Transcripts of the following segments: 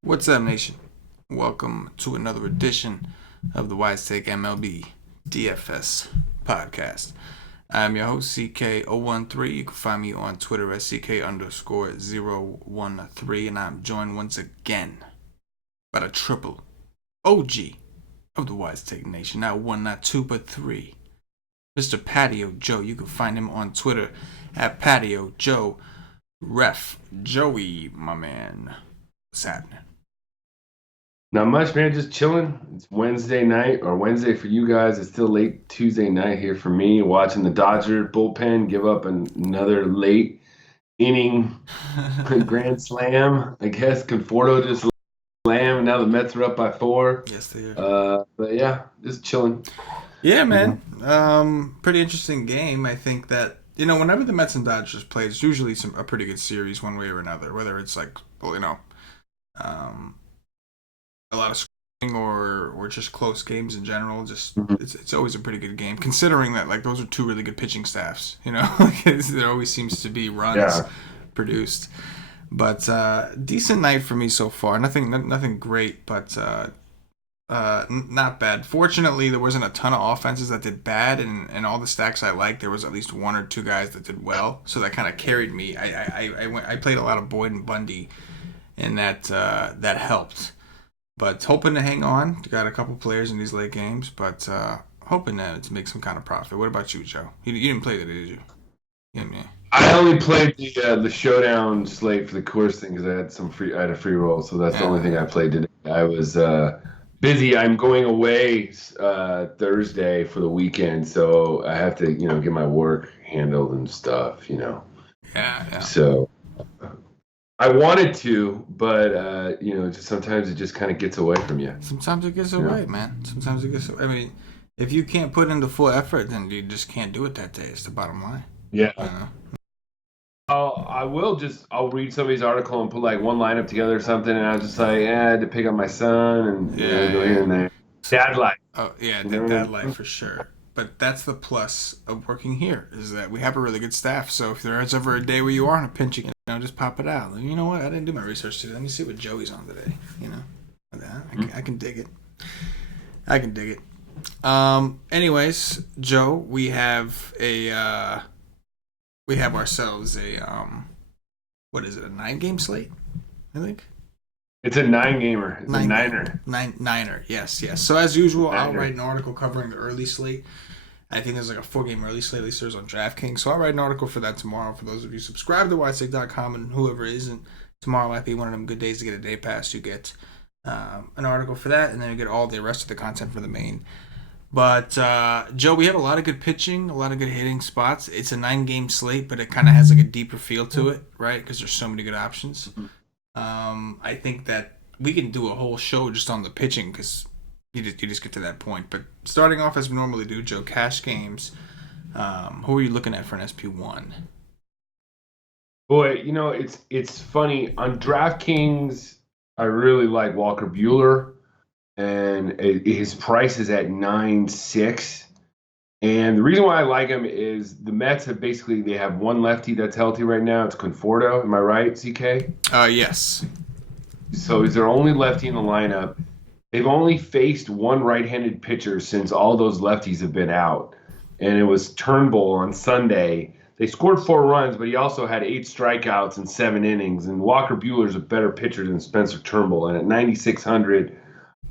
What's up, nation? Welcome to another edition of the Wise Take MLB DFS podcast. I'm your host, CK013. You can find me on Twitter at CK_013, and I'm joined once again by the triple OG of the Wise Take Nation. Not one, not two, but three. Mr. Patio Joe. You can find him on Twitter at Patio Joe. Ref Joey, my man. What's happening? Not much, man. Just chilling. It's Wednesday night, or Wednesday for you guys. It's still late Tuesday night here for me, watching the Dodger bullpen give up another late inning grand slam. I guess Conforto just slammed, and now the Mets are up by 4. Yes, they are. But yeah, just chilling. Yeah, man. Pretty interesting game. I think that, whenever the Mets and Dodgers play, it's usually a pretty good series one way or another, whether it's like, a lot of scoring or just close games in general. Just it's always a pretty good game, considering that those are two really good pitching staffs. There always seems to be runs produced. But decent night for me so far. Nothing great, but not bad. Fortunately, there wasn't a ton of offenses that did bad, and all the stacks I liked, there was at least one or two guys that did well. So that kind of carried me. I played a lot of Boyd and Bundy, and that helped. But hoping to hang on. Got a couple players in these late games, but hoping to make some kind of profit. What about you, Joe? You didn't play that, did you? Yeah, man. I only played the showdown slate for the course thing because I had a free roll, so that's the only thing I played today. I was busy. I'm going away Thursday for the weekend, so I have to get my work handled and stuff. Yeah. So. I wanted to, but just sometimes it just kind of gets away from you. Sometimes it gets away, man. Sometimes it gets away. I mean, if you can't put in the full effort, then you just can't do it that day. It's the bottom line. Yeah. I'll read somebody's article and put one lineup together or something, and I was just I had to pick up my son and go here and there. Dad life. Oh yeah, dad life for sure. But that's the plus of working here, is that we have a really good staff. So if there is ever a day where you are in a pinch, just pop it out. You know what? I didn't do my research today. Let me see what Joey's on today. I can dig it. Anyways, Joe, we have ourselves a what is it? A 9-game slate? I think. It's a 9-gamer. It's a niner. Niner. Yes. So as usual, I'll write an article covering the early slate. I think there's a 4-game early slate, at least there's on DraftKings. So I'll write an article for that tomorrow. For those of you subscribe to WiseTake.com, and whoever isn't, tomorrow might be one of them good days to get a day pass. You get an article for that, and then you get all the rest of the content for the main. But Joe, we have a lot of good pitching, a lot of good hitting spots. It's a 9-game slate, but it kind of has a deeper feel to it, right? Because there's so many good options. I think that we can do a whole show just on the pitching because you just get to that point. But starting off as we normally do, Joe, cash games. Who are you looking at for an SP1? Boy, it's funny. On DraftKings, I really like Walker Buehler, and his price is at 9.6. And the reason why I like him is the Mets they have one lefty that's healthy right now. It's Conforto. Am I right, CK? Yes. So he's their only lefty in the lineup. They've only faced one right-handed pitcher since all those lefties have been out. And it was Turnbull on Sunday. They scored 4 runs, but he also had 8 strikeouts in 7 innings. And Walker Buehler's a better pitcher than Spencer Turnbull. And at 9,600,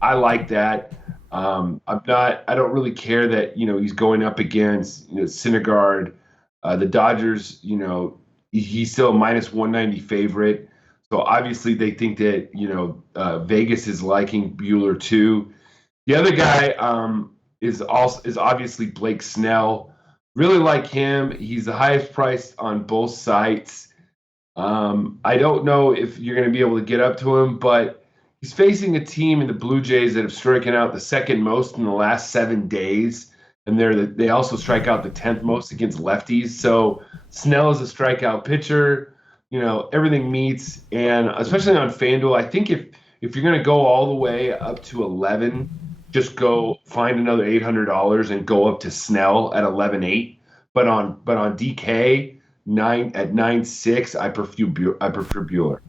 I like that. I don't really care that, he's going up against, Syndergaard. The Dodgers, he's still a minus 190 favorite. So obviously they think that, Vegas is liking Buehler too. The other guy is obviously Blake Snell. Really like him. He's the highest priced on both sites. I don't know if you're going to be able to get up to him, but he's facing a team in the Blue Jays that have stricken out the second most in the last 7 days, and they also strike out the 10th most against lefties. So Snell is a strikeout pitcher. Everything meets, and especially on FanDuel, I think if you're going to go all the way up to 11, just go find another $800 and go up to Snell at 11.8. But on DK 9 at 9.6, I prefer Bueller.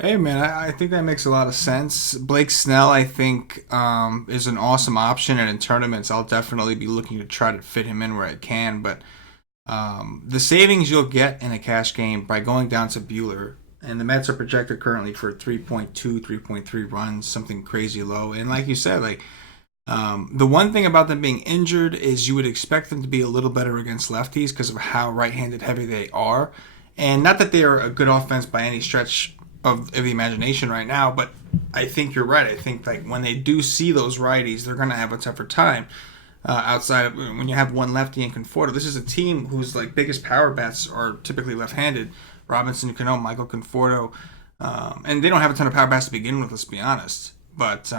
Hey man, I think that makes a lot of sense. Blake Snell, I think, is an awesome option, and in tournaments, I'll definitely be looking to try to fit him in where I can. But the savings you'll get in a cash game by going down to Bueller, and the Mets are projected currently for 3.2, 3.3 runs, something crazy low. And like you said, like the one thing about them being injured is you would expect them to be a little better against lefties because of how right-handed heavy they are. And not that they are a good offense by any stretch of the imagination right now, but I think you're right. I think like when they do see those righties, they're going to have a tougher time. Outside of when you have one lefty in Conforto, this is a team whose like biggest power bats are typically left-handed. Robinson Cano, Michael Conforto, and they don't have a ton of power bats to begin with. Let's be honest. But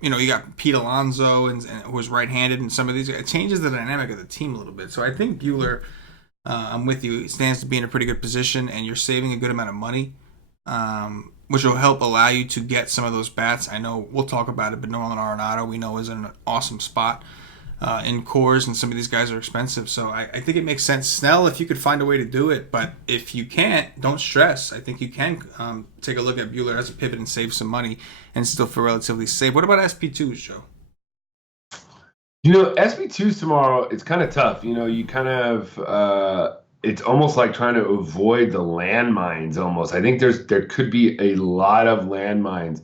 you got Pete Alonso and who was right-handed, and some of these it changes the dynamic of the team a little bit. So I think Bueller, I'm with you, stands to be in a pretty good position, and you're saving a good amount of money, which will help allow you to get some of those bats. I know we'll talk about it, but Nolan Arenado we know is in an awesome spot in cores, and some of these guys are expensive. So I think it makes sense. Snell, if you could find a way to do it, but if you can't, don't stress. I think you can take a look at Bueller as a pivot and save some money and still feel relatively safe. What about SP2s, Joe? SP2s tomorrow, it's kind of tough. You kind of it's almost like trying to avoid the landmines almost. I think there could be a lot of landmines.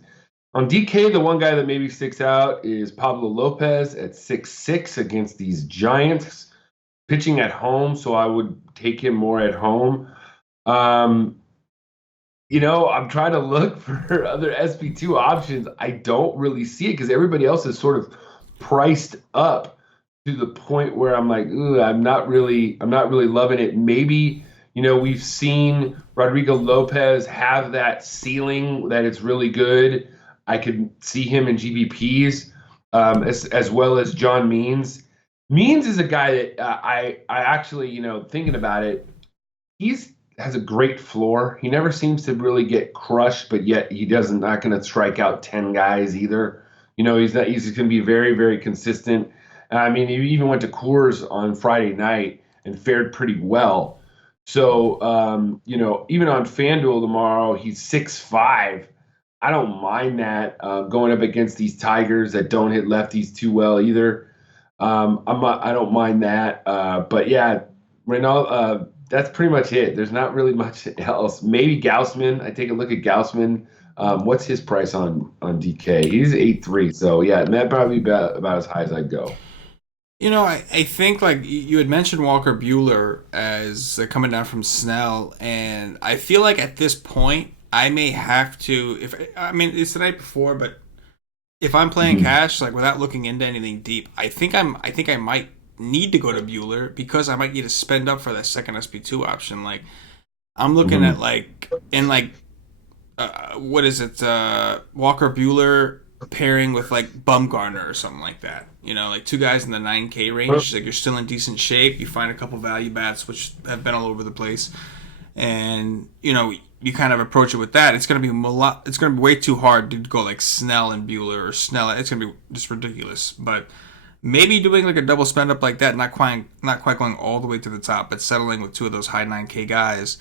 On DK, the one guy that maybe sticks out is Pablo Lopez at 6.6 against these Giants, pitching at home, so I would take him more at home. I'm trying to look for other SP2 options. I don't really see it because everybody else is sort of priced up to the point where I'm like, ooh, I'm not really loving it. Maybe, we've seen Rodrigo Lopez have that ceiling that it's really good. I could see him in GBPs, as well as John Means. Means is a guy that I actually, thinking about it, has a great floor. He never seems to really get crushed, but yet not going to strike out 10 guys either. He's going to be very, very consistent. I mean, he even went to Coors on Friday night and fared pretty well. So, even on FanDuel tomorrow, he's 6'5". I don't mind that going up against these Tigers that don't hit lefties too well either. I don't mind that. But yeah, Renault, that's pretty much it. There's not really much else. Maybe Gaussman. I take a look at Gaussman. What's his price on DK? He's 8.3. So yeah, that'd probably be about as high as I'd go. I think like you had mentioned Walker Bueller as coming down from Snell, and I feel like at this point I may have to. It's the night before, but if I'm playing cash, like without looking into anything deep, I think I might need to go to Bueller because I might need to spend up for that second SP2 option. Like I'm looking at what is it? Walker Bueller pairing with like Bumgarner or something like that. Like two guys in the 9K range. Like you're still in decent shape. You find a couple value bats which have been all over the place, and you kind of approach it with that. It's gonna be It's gonna be way too hard to go like Snell and Bueller or Snell. It's gonna be just ridiculous. But maybe doing like a double spend up like that, not quite going all the way to the top, but settling with two of those high 9K guys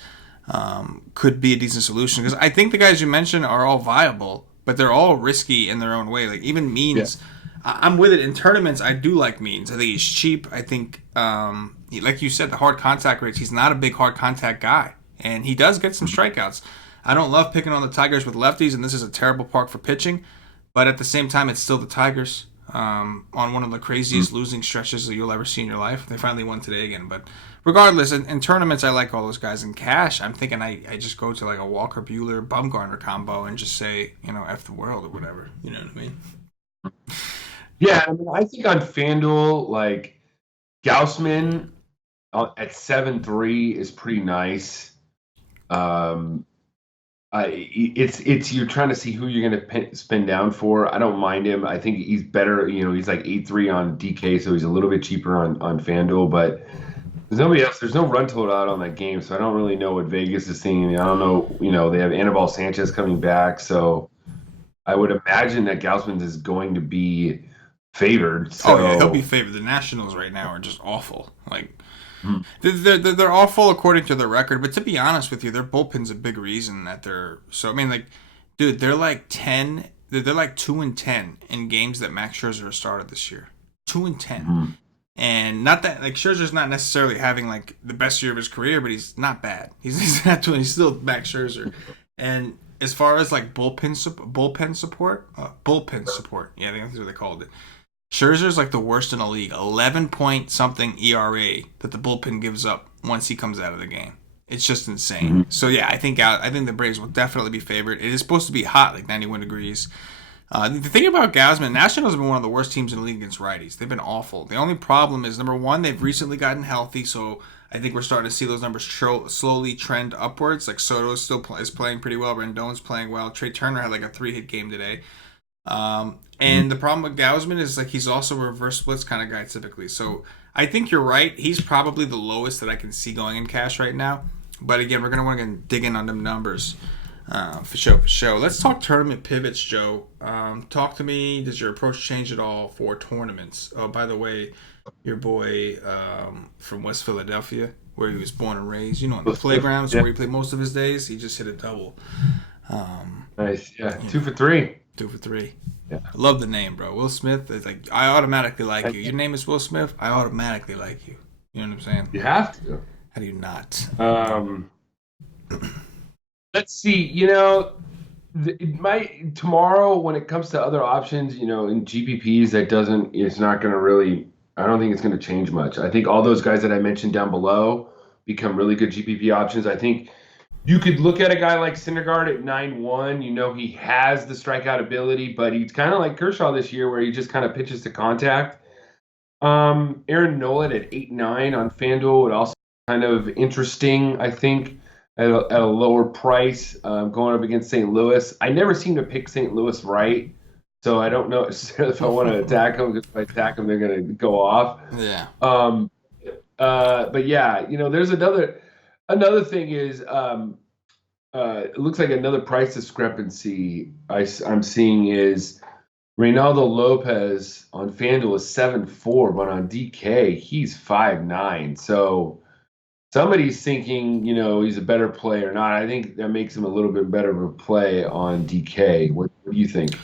could be a decent solution. Because I think the guys you mentioned are all viable, but they're all risky in their own way. Like even Means, I'm with it in tournaments. I do like Means. I think he's cheap. I think, like you said, the hard contact rates. He's not a big hard contact guy, and he does get some strikeouts. I don't love picking on the Tigers with lefties, and this is a terrible park for pitching. But at the same time, it's still the Tigers on one of the craziest losing stretches that you'll ever see in your life. They finally won today again. But regardless, in tournaments, I like all those guys. In cash, I'm thinking I just go to like a Walker Bueller Bumgarner combo and just say, F the world or whatever. You know what I mean? Yeah, I think on FanDuel, like Gaussman at 7.3 is pretty nice. It's you're trying to see who you're going to spin down for. I don't mind him. I think he's better. He's like 8.3 on DK, so he's a little bit cheaper on FanDuel. But there's nobody else. There's no run total out on that game, so I don't really know what Vegas is seeing. I don't know. They have Anibal Sanchez coming back, so I would imagine that Gaussman is going to be favored. Oh yeah, he'll be So favored. The Nationals right now are just awful. Like hmm. they're awful according to their record. But to be honest with you, their bullpen's a big reason that they're. So I mean, like, dude, they're like 10. They're like 2-10 in games that Max Scherzer started this year. 2-10. Hmm. And not that like Scherzer's not necessarily having like the best year of his career, but he's not bad. He's not doing. He's still Max Scherzer. And as far as like bullpen support, yeah, I think that's what they called it. Scherzer's like the worst in the league. 11 point something ERA that the bullpen gives up once he comes out of the game. It's just insane. Hmm. So yeah, I think the Braves will definitely be favored. It is supposed to be hot, like 91 degrees. The thing about Gausman, Nationals have been one of the worst teams in the league against righties. They've been awful. The only problem is, number one, they've recently gotten healthy, so I think we're starting to see those numbers slowly trend upwards. Like Soto is playing pretty well. Rendon's playing well. Trey Turner had like a 3-hit game today. And the problem with Gausman is like he's also a reverse splits kind of guy typically. So I think you're right. He's probably the lowest that I can see going in cash right now. But again, we're gonna want to dig in on them numbers. For sure. Let's talk tournament pivots, Joe. Talk to me. Does your approach change at all for tournaments? Oh, by the way, your boy from West Philadelphia, where he was born and raised, on the playgrounds where he played most of his days, he just hit a double. Nice. Yeah. 2 for 3. 2 for 3. Yeah. I love the name, bro. Will Smith is like, I automatically like you. Your name is Will Smith, I automatically like you. You know what I'm saying? You have to. How do you not? Let's see. Tomorrow when it comes to other options, in GPPs, it's not going to really. I don't think it's going to change much. I think all those guys that I mentioned down below become really good GPP options. I think you could look at a guy like Syndergaard at 9-1. He has the strikeout ability, but he's kind of like Kershaw this year, where he just kind of pitches to contact. Aaron Nola at 8-9 on FanDuel would also be kind of interesting, I think. At a lower price, going up against St. Louis. I never seem to pick St. Louis right, so I don't know if I want to attack them, because if I attack them, they're going to go off. Yeah. But yeah, there's another thing is, it looks like another price discrepancy I'm seeing is Reynaldo Lopez on FanDuel is 7-4, but on DK, he's 5-9. So somebody's thinking, he's a better play or not. I think that makes him a little bit better of a play on DK. What do you think?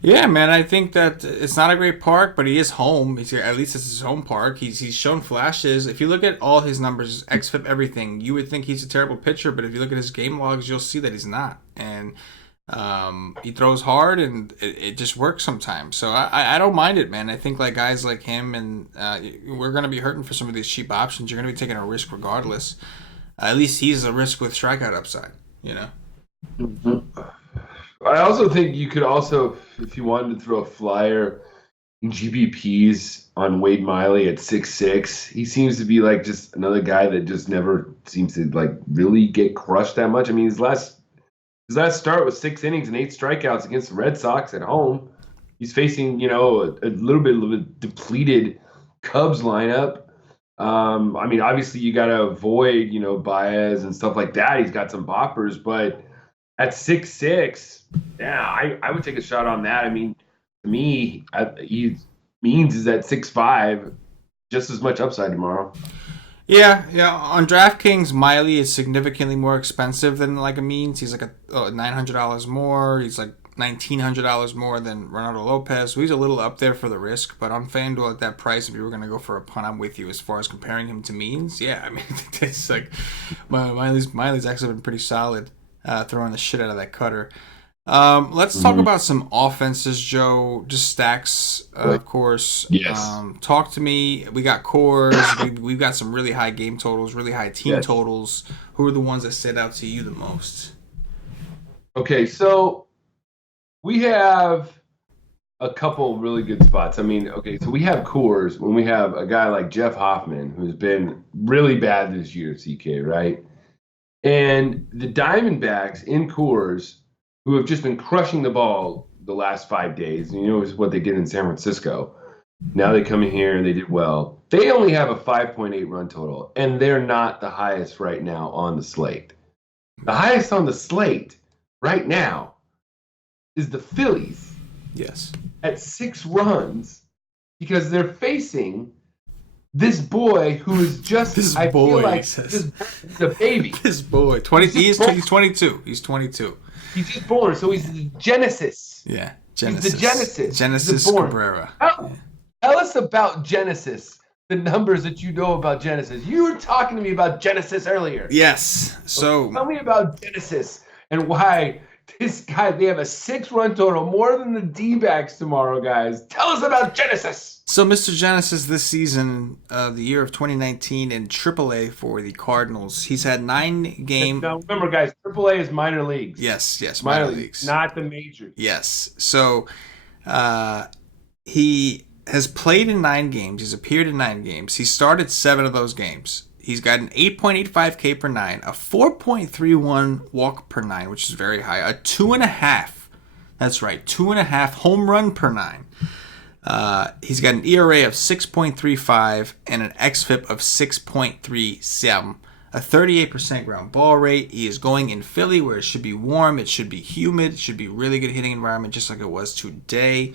Yeah, man, I think that it's not a great park, but he is home. At least it's his home park. He's shown flashes. If you look at all his numbers, xFIP, everything, you would think he's a terrible pitcher, but if you look at his game logs, you'll see that he's not. And he throws hard, and it just works sometimes. So I don't mind it, man. I think like guys like him, and we're going to be hurting for some of these cheap options. You're going to be taking a risk regardless. At least he's a risk with strikeout upside, Mm-hmm. I also think you could also, if you wanted to throw a flyer in GPPs on Wade Miley at 6-6, he seems to be like just another guy that just never seems to like really get crushed that much. I mean, his last start was 6 innings and 8 strikeouts against the Red Sox at home. He's facing, a little bit of a depleted Cubs lineup. I mean, obviously you got to avoid, Baez and stuff like that. He's got some boppers, but at 6-6, yeah, I would take a shot on that. I mean, to me, he means is at 6-5, just as much upside tomorrow. Yeah. On DraftKings, Miley is significantly more expensive than like a Means. He's like $900 more. He's like $1,900 more than Ronaldo Lopez. So he's a little up there for the risk. But on FanDuel at that price, if you were going to go for a punt, I'm with you as far as comparing him to Means. Yeah, I mean, it's like Miley's actually been pretty solid, throwing the shit out of that cutter. Let's talk about some offenses, Joe. Just stacks, of course. Yes. Talk to me. We got cores. We've got some really high game totals, really high team totals. Who are the ones that stand out to you the most? Okay, so we have a couple really good spots. I mean, okay, so we have cores when we have a guy like Jeff Hoffman, who's been really bad this year at CK, right? And the Diamondbacks in Coors, who have just been crushing the ball the last 5 days, and is what they did in San Francisco. Now they come in here and they did well. They only have a 5.8 run total, and they're not the highest right now on the slate. The highest on the slate right now is the Phillies. Yes. At 6 runs because they're facing this boy who is just, This I feel boy, he like, says. just a baby. This boy. 20, he's 22. He's 22. He's just born, so he's the Genesis. Yeah, He's Genesis. the Genesis. Genesis He's born. Cabrera. Tell us about Genesis, the numbers that you know about Genesis. You were talking to me about Genesis earlier. Yes. So tell me about Genesis and why this guy, they have a 6-run total, more than the D-backs tomorrow, guys. Tell us about Genesis. So Mr. Genesis this season, the year of 2019 in AAA for the Cardinals, he's had 9 games. Now remember, guys, AAA is minor leagues. Yes, minor leagues, not the majors. Yes. So he has played in 9 games. He's appeared in 9 games. He started 7 of those games. He's got an 8.85 K per 9, a 4.31 walk per 9, which is very high, a 2.5. That's right, 2.5 home run per 9. He's got an ERA of 6.35 and an xFIP of 6.37. A 38% ground ball rate. He is going in Philly where it should be warm, it should be humid, it should be really good hitting environment, just like it was today.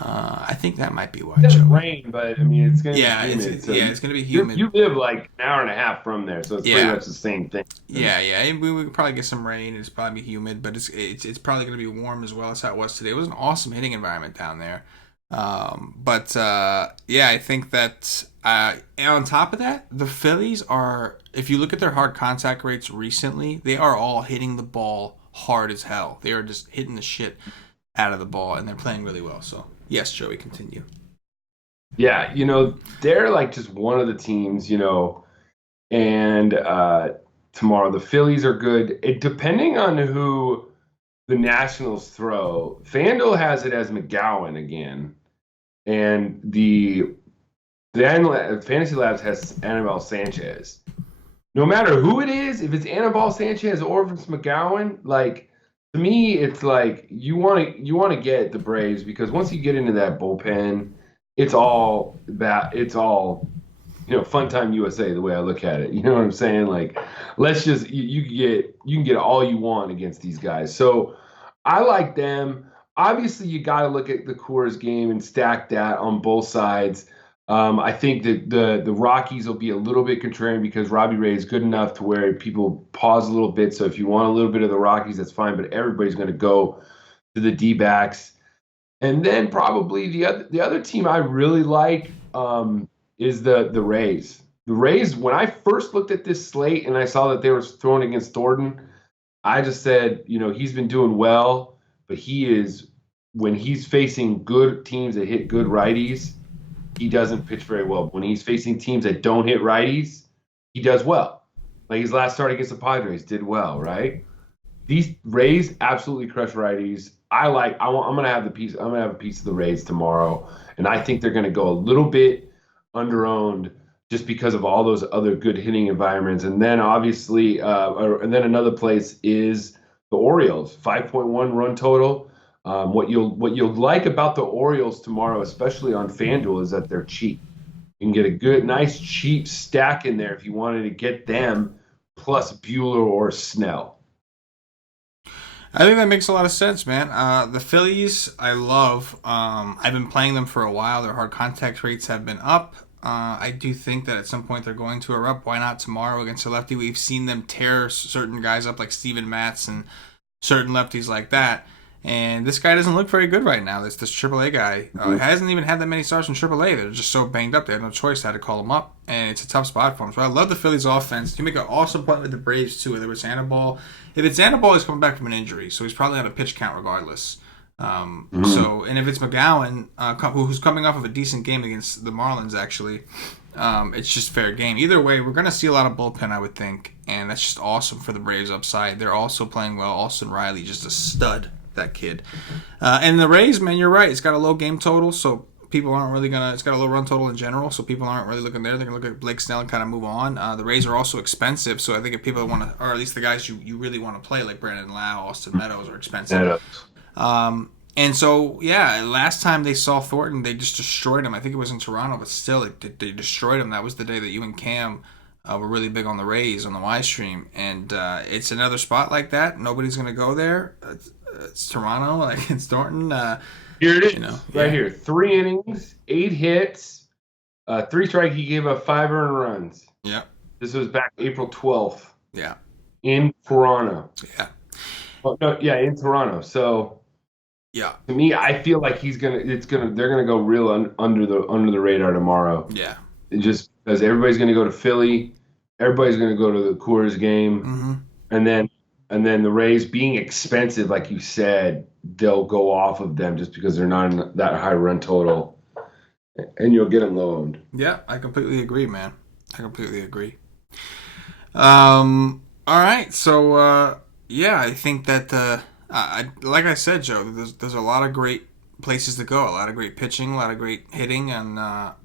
I think that might be why. It doesn't rain, but I mean it's gonna be humid. It's gonna be humid. You live like an hour and a half from there, so it's pretty much the same thing. Yeah. We could probably get some rain. It's probably humid, but it's probably gonna be warm as well as how it was today. It was an awesome hitting environment down there. I think that on top of that, the Phillies are, if you look at their hard contact rates recently, they are all hitting the ball hard as hell. They are just hitting the shit out of the ball, and they're playing really well. So, yes, Joey, continue. Yeah, they're like just one of the teams, and tomorrow the Phillies are good. Depending on who the Nationals throw, FanDuel has it as McGowan again, and the Fantasy Labs has Anibal Sanchez. No matter who it is, if it's Anibal Sanchez or if it's McGowan, like, to me, it's like you want to get the Braves, because once you get into that bullpen, it's all fun time USA, the way I look at it. You know what I'm saying? Like, let's just you can get all you want against these guys. So I like them. Obviously, you got to look at the Coors game and stack that on both sides. I think that the Rockies will be a little bit contrarian because Robbie Ray is good enough to where people pause a little bit. So if you want a little bit of the Rockies, that's fine. But everybody's going to go to the D-backs. And then probably the other team I really like is the Rays. The Rays, when I first looked at this slate and I saw that they were throwing against Thornton, I just said, he's been doing well, but when he's facing good teams that hit good righties, he doesn't pitch very well. When he's facing teams that don't hit righties, he does well. Like his last start against the Padres did well, right? These Rays absolutely crush righties. I'm gonna have a piece of the Rays tomorrow, and I think they're gonna go a little bit under-owned just because of all those other good hitting environments. And then obviously, and then another place is the Orioles, 5.1 run total. What you'll like about the Orioles tomorrow, especially on FanDuel, is that they're cheap. You can get a good, nice, cheap stack in there if you wanted to get them plus Bueller or Snell. I think that makes a lot of sense, man. The Phillies, I love. I've been playing them for a while. Their hard contact rates have been up. I do think that at some point they're going to erupt. Why not tomorrow against a lefty? We've seen them tear certain guys up like Steven Matz and certain lefties like that. And this guy doesn't look very good right now. This AAA guy hasn't even had that many starts in AAA. They're just so banged up. They had no choice. They had to call him up, and it's a tough spot for him. So I love the Phillies' offense. You make an awesome point with the Braves too. Whether it's Anibal, if it's Anibal, he's coming back from an injury, so he's probably on a pitch count regardless. So, and if it's McGowan, who's coming off of a decent game against the Marlins, actually, it's just fair game. Either way, we're going to see a lot of bullpen, I would think, and that's just awesome for the Braves upside. They're also playing well. Austin Riley, just a stud, that kid. And the Rays, man, you're right. It's got a low game total, so people aren't really going to – it's got a low run total in general, so people aren't really looking there. They're going to look at Blake Snell and kind of move on. The Rays are also expensive, so I think if people want to – or at least the guys you really want to play, like Brandon Lau, Austin Meadows, are expensive. And so, yeah, last time they saw Thornton, they just destroyed him. I think it was in Toronto, but still, they destroyed him. That was the day that you and Cam were really big on the Rays on the Y stream. And it's another spot like that. Nobody's going to go there. It's Toronto, like it's Thornton. Here it is, You know, right here. 3 innings, 8 hits, 3 strike. He gave up 5 earned runs. Yeah. This was back April 12th. Yeah. In Toronto. Yeah. Oh, no, yeah, in Toronto. So yeah. To me, I feel like they're gonna go real under the radar tomorrow. Yeah. Just because everybody's gonna go to Philly, everybody's gonna go to the Coors game, Mm-hmm. and then the Rays being expensive, like you said, they'll go off of them just because they're not in that high run total, and you'll get them low owned. Yeah, I completely agree, man. I completely agree. All right. So, yeah, I think that, like I said, Joe, there's a lot of great places to go, a lot of great pitching, a lot of great hitting, and,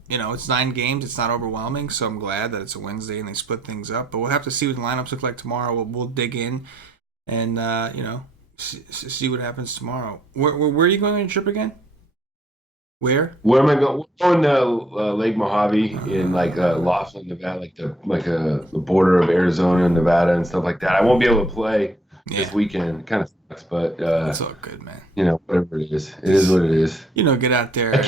it's 9 games. It's not overwhelming, so I'm glad that it's a Wednesday and they split things up. But we'll have to see what the lineups look like tomorrow. We'll dig in and, see what happens tomorrow. Where are you going on your trip again? Where am I going? We're going to Lake Mojave in Laughlin, Nevada, the border of Arizona and Nevada and stuff like that. I won't be able to play this weekend. It kind of sucks, but it's all good, man. Whatever it is what it is. Get out there.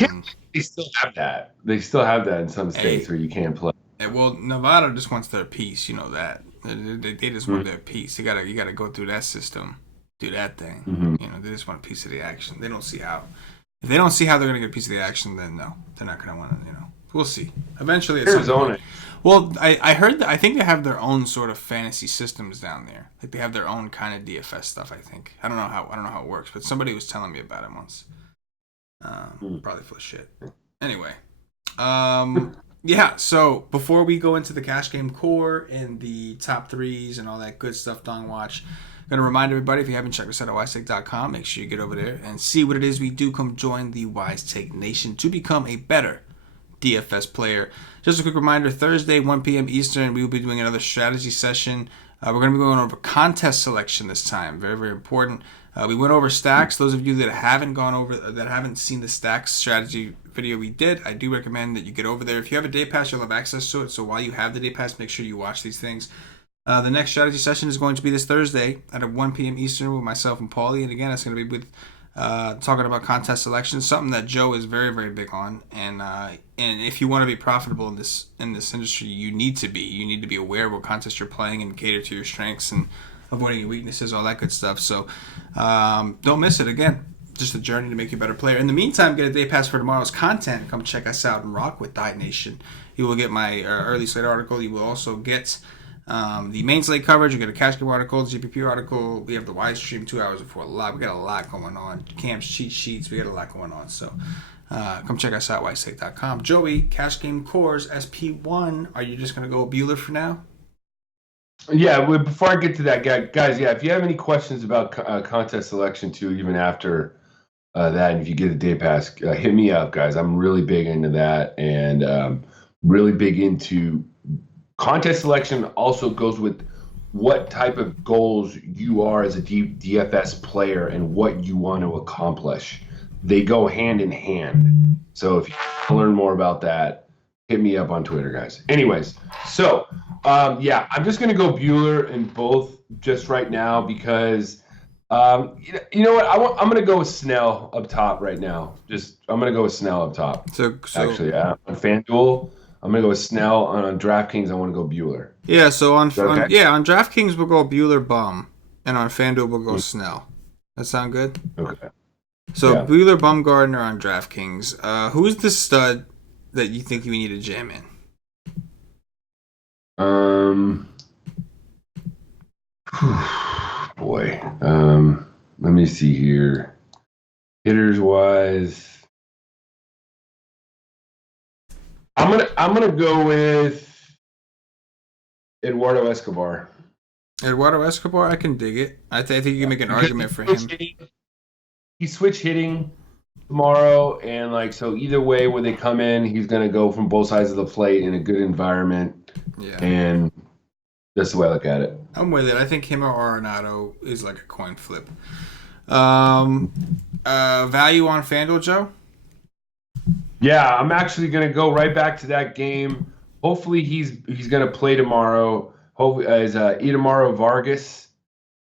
They still have that. They still have that in some states where you can't play. Well, Nevada just wants their piece. You know that they just want their piece. You gotta go through that system, do that thing. Mm-hmm. They just want a piece of the action. They don't see how. If they don't see how they're going to get a piece of the action, then no, they're not going to want to, We'll see. Eventually, at Arizona. Well, I heard that, I think they have their own sort of fantasy systems down there. Like they have their own kind of DFS stuff, I think. I don't know how it works, but somebody was telling me about it once. Probably full of shit. Anyway. Yeah, so before we go into the cash game core and the top threes and all that good stuff, Dong Watch, I'm going to remind everybody, if you haven't checked us out at wisetake.com, make sure you get over there and see what it is we do. Come join the Wise Take Nation to become a better DFS player. Just a quick reminder, Thursday, 1 p.m. Eastern, we will be doing another strategy session. We're going to be going over contest selection this time. Very, very important. We went over stacks. Those of you that haven't seen the stacks strategy video we did, I do recommend that you get over there. If you have a day pass, you'll have access to it. So while you have the day pass, make sure you watch these things. The next strategy session is going to be this Thursday at 1 p.m. Eastern with myself and Paulie. And again, it's going to be with talking about contest selection, something that Joe is very, very big on. And if you want to be profitable in this industry, you need to be aware of what contest you're playing and cater to your strengths and avoiding your weaknesses, all that good stuff. So don't miss it. Again, just a journey to make you a better player. In the meantime, get a day pass for tomorrow's content. Come check us out and rock with Diet Nation. You will get my early slate article. You will also get the main slate coverage. You get a cash game article, the GPP article. We have the Wise stream 2 hours before live. We got a lot going on. Camps, cheat sheets. We got a lot going on. So come check us out, wisetake.com. Joey, cash game cores, SP1. Are you just going to go Bueller for now? Yeah, before I get to that, guys, if you have any questions about contest selection too, even after that, and if you get a day pass, hit me up, guys. I'm really big into that and really big into contest selection. Also goes with what type of goals you are as a DFS player and what you want to accomplish. They go hand in hand. So if you want to learn more about that, hit me up on Twitter, guys. Anyways, so I'm just going to go Bueller in both just right now because you know what? I'm going to go with Snell up top right now. I'm going to go with Snell up top. So actually, on FanDuel, I'm going to go with Snell. On DraftKings, I want to go Bueller. Yeah, so on DraftKings, we'll go Bueller bum, and on FanDuel, we'll go Snell. That sound good? Okay. So Bueller, Bumgardner on DraftKings. Who's the stud that you think we need to jam in? Boy. Let me see here. Hitters wise, I'm gonna go with Eduardo Escobar. Eduardo Escobar, I can dig it. I think you can make an argument for him. He switch hitting tomorrow, and so either way where they come in, he's gonna go from both sides of the plate in a good environment. Yeah. And that's the way I look at it. I'm with it. I think him or Arenado is like a coin flip. Value on FanDuel, Joe? Yeah, I'm actually gonna go right back to that game. Hopefully he's gonna play tomorrow. Hopefully is Itamaro Vargas,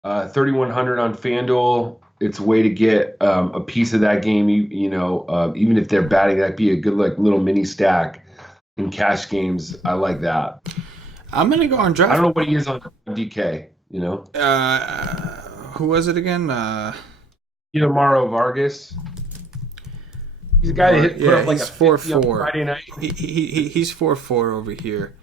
3,100 on FanDuel. it's a way to get a piece of that game. Even if they're batting, that'd be a good like little mini stack in cash games. I like that. I'm gonna go on draft. I don't know what he is on DK. Who was it again? Mauro Vargas. He's a guy that put up like he's a 4-4 Friday night. He's 4-4 over here.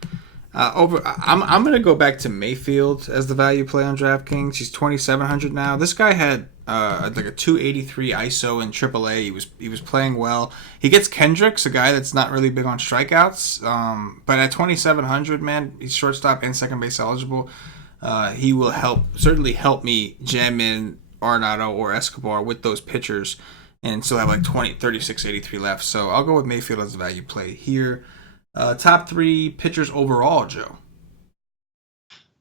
I'm gonna go back to Mayfield as the value play on DraftKings. He's 2,700 now. This guy had like a 283 ISO in AAA. He was playing well. He gets Kendricks, a guy that's not really big on strikeouts. But at 2,700, man, he's shortstop and second base eligible. He will certainly help me jam in Arenado or Escobar with those pitchers and still have like 36.83 left. So I'll go with Mayfield as a value play here. Top 3 pitchers overall, Joe.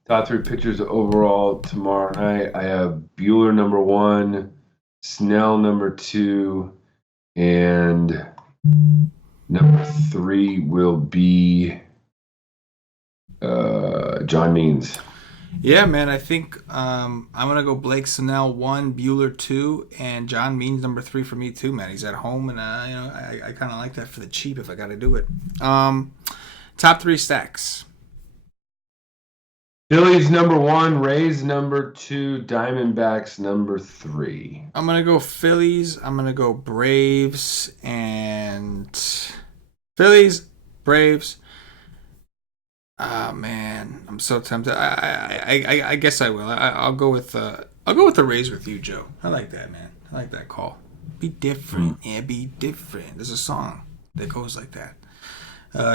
Top 3 pitchers overall tomorrow night. I have Buehler number 1, Snell number 2, and number 3 will be John Means. Yeah, man, I think I'm going to go Blake Snell 1, Buehler 2, and John Means number 3 for me too, man. He's at home, and I kind of like that for the cheap if I got to do it. Top 3 stacks. Phillies number 1, Rays number 2, Diamondbacks number 3. I'm going to go Phillies. I'm going to go Braves, and Phillies, Braves. Ah, man, I'm so tempted. I guess I will. I'll go with the Rays with you, Joe. I like that, man. I like that call. Be different, yeah. Be different. There's a song that goes like that.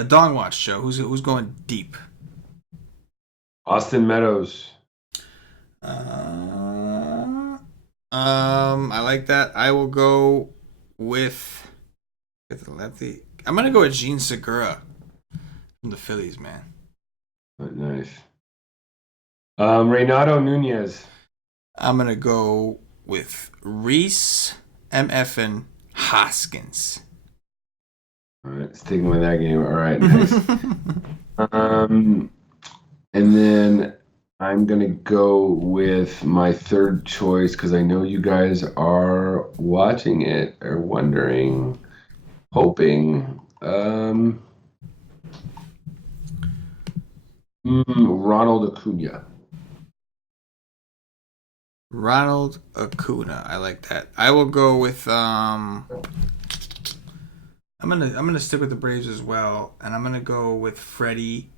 Dong Watch, Joe. Who's going deep? Austin Meadows. I like that. I will go with the lefty. I'm gonna go with Gene Segura from the Phillies, man. Nice. Reynaldo Nunez. I'm going to go with Reese MFN Hoskins. All right, sticking with that game. All right, nice. And then I'm going to go with my third choice because I know you guys are watching it or wondering, hoping. Ronald Acuna. Ronald Acuna. I like that. I will go with I'm gonna stick with the Braves as well, and I'm gonna go with Freddie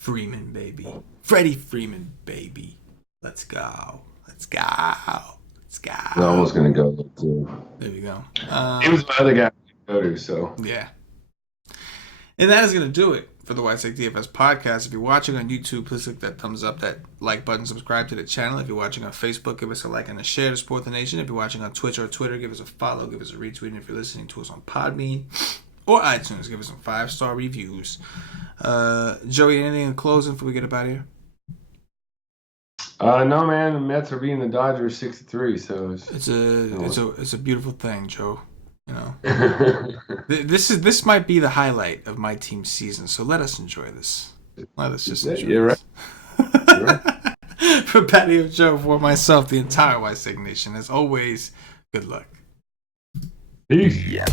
Freeman, baby. Freddie Freeman, baby. Let's go. Let's go. Let's go. I was almost gonna go there too. There you go. He was my other guy to go to, so yeah. And that is gonna do it for the White Sox DFS podcast. If you're watching on YouTube, please click that thumbs up, that like button, subscribe to the channel. If you're watching on Facebook, give us a like and a share to support the nation. If you're watching on Twitch or Twitter, give us a follow, give us a retweet. And if you're listening to us on Podbean or iTunes, give us some 5-star reviews. Joey, anything in closing before we get up out of here? No, man. The Mets are beating the Dodgers 6-3, so it's a beautiful thing, Joe. You know, this might be the highlight of my team's season. So let us enjoy this. Let us just enjoy. You're this. right. You're right. For Patio Joe, for myself, the entire White Sox Nation, as always, good luck. Peace. Yeah.